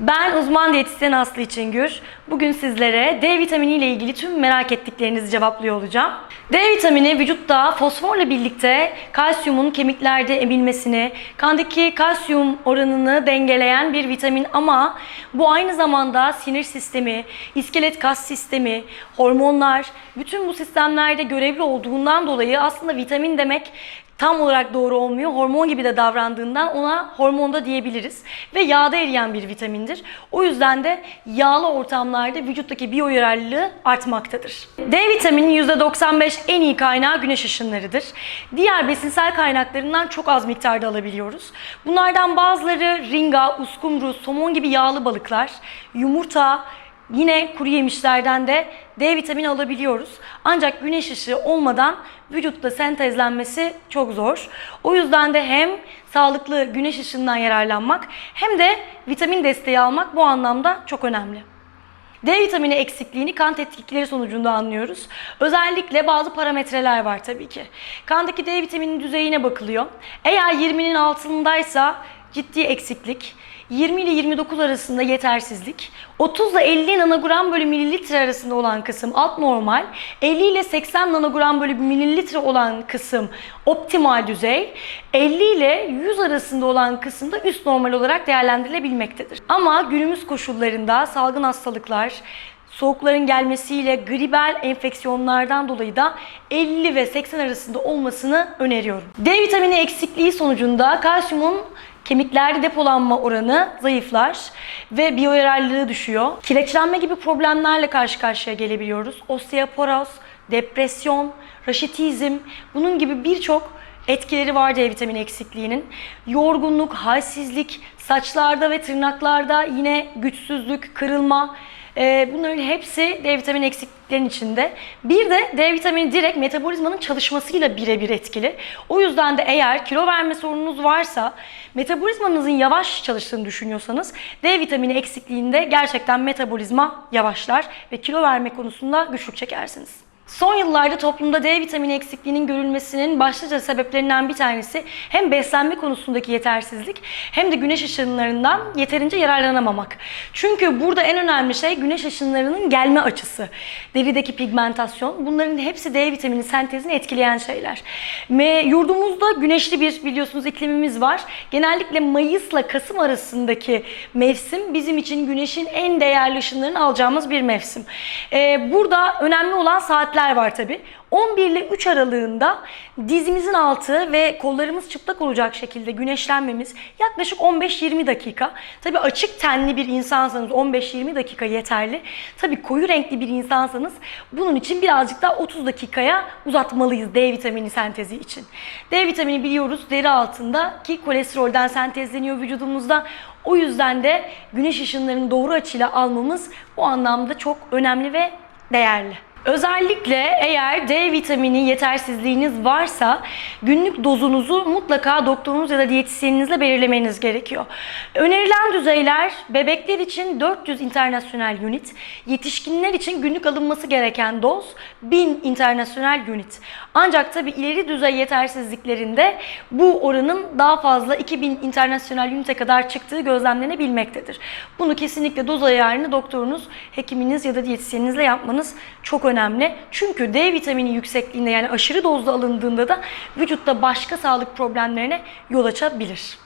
Ben uzman diyetisyen Aslı İçingür. Bugün sizlere D vitamini ile ilgili tüm merak ettiklerinizi cevaplıyor olacağım. D vitamini vücutta fosforla birlikte kalsiyumun kemiklerde emilmesini, kandaki kalsiyum oranını dengeleyen bir vitamin ama bu aynı zamanda sinir sistemi, iskelet kas sistemi, hormonlar, bütün bu sistemlerde görevli olduğundan dolayı aslında vitamin demek tam olarak doğru olmuyor. Hormon gibi de davrandığından ona hormon da diyebiliriz. Ve yağda eriyen bir vitamindir. O yüzden de yağlı ortamlarda vücuttaki biyoyararlılığı artmaktadır. D vitaminin %95 en iyi kaynağı güneş ışınlarıdır. Diğer besinsel kaynaklarından çok az miktarda alabiliyoruz. Bunlardan bazıları ringa, uskumru, somon gibi yağlı balıklar, yumurta, Yine kuru yemişlerden de D vitamini alabiliyoruz. Ancak güneş ışığı olmadan vücutta sentezlenmesi çok zor. O yüzden de hem sağlıklı güneş ışığından yararlanmak hem de vitamin desteği almak bu anlamda çok önemli. D vitamini eksikliğini kan tetkikleri sonucunda anlıyoruz. Özellikle bazı parametreler var tabii ki. Kandaki D vitamini düzeyine bakılıyor. Eğer 20'nin altındaysa ciddi eksiklik, 20 ile 29 arasında yetersizlik, 30 ile 50 nanogram bölü mililitre arasında olan kısım alt normal, 50 ile 80 nanogram bölü mililitre olan kısım optimal düzey, 50 ile 100 arasında olan kısım da üst normal olarak değerlendirilebilmektedir. Ama günümüz koşullarında salgın hastalıklar, soğukların gelmesiyle gribel enfeksiyonlardan dolayı da 50 ve 80 arasında olmasını öneriyorum. D vitamini eksikliği sonucunda kalsiyumun kemiklerde depolanma oranı zayıflar ve biyoyararlılığı düşüyor. Kireçlenme gibi problemlerle karşı karşıya gelebiliyoruz. Osteoporoz, depresyon, raşitizm bunun gibi birçok etkileri var D vitamini eksikliğinin. Yorgunluk, halsizlik, saçlarda ve tırnaklarda yine güçsüzlük, kırılma, ee, bunların hepsi D vitamini eksikliklerinin içinde. Bir de D vitamini direkt metabolizmanın çalışmasıyla birebir etkili. O yüzden de eğer kilo verme sorununuz varsa, metabolizmanızın yavaş çalıştığını düşünüyorsanız D vitamini eksikliğinde gerçekten metabolizma yavaşlar ve kilo verme konusunda güçlük çekersiniz. Son yıllarda toplumda D vitamini eksikliğinin görülmesinin başlıca sebeplerinden bir tanesi hem beslenme konusundaki yetersizlik hem de güneş ışınlarından yeterince yararlanamamak. Çünkü burada en önemli şey güneş ışınlarının gelme açısı. Derideki pigmentasyon bunların hepsi D vitamini sentezini etkileyen şeyler. Ve yurdumuzda güneşli bir biliyorsunuz iklimimiz var. Genellikle Mayıs'la Kasım arasındaki mevsim bizim için güneşin en değerli ışınlarını alacağımız bir mevsim. Ee, burada önemli olan saatler var tabi. 11 ile 3 aralığında dizimizin altı ve kollarımız çıplak olacak şekilde güneşlenmemiz yaklaşık 15-20 dakika. Tabi açık tenli bir insansanız 15-20 dakika yeterli. Tabi koyu renkli bir insansanız bunun için birazcık daha 30 dakikaya uzatmalıyız D vitamini sentezi için. D vitamini biliyoruz deri altında ki kolesterolden sentezleniyor vücudumuzda. O yüzden de güneş ışınlarını doğru açıyla almamız bu anlamda çok önemli ve değerli. Özellikle eğer D vitamini yetersizliğiniz varsa günlük dozunuzu mutlaka doktorunuz ya da diyetisyeninizle belirlemeniz gerekiyor. Önerilen düzeyler bebekler için 400 internasyonel unit, yetişkinler için günlük alınması gereken doz 1000 internasyonel unit. Ancak tabi ileri düzey yetersizliklerinde bu oranın daha fazla 2000 internasyonel unite kadar çıktığı gözlemlenebilmektedir. Bunu kesinlikle doz ayarını doktorunuz, hekiminiz ya da diyetisyeninizle yapmanız çok önemli. Çünkü D vitamini yüksekliğinde yani aşırı dozda alındığında da vücutta başka sağlık problemlerine yol açabilir.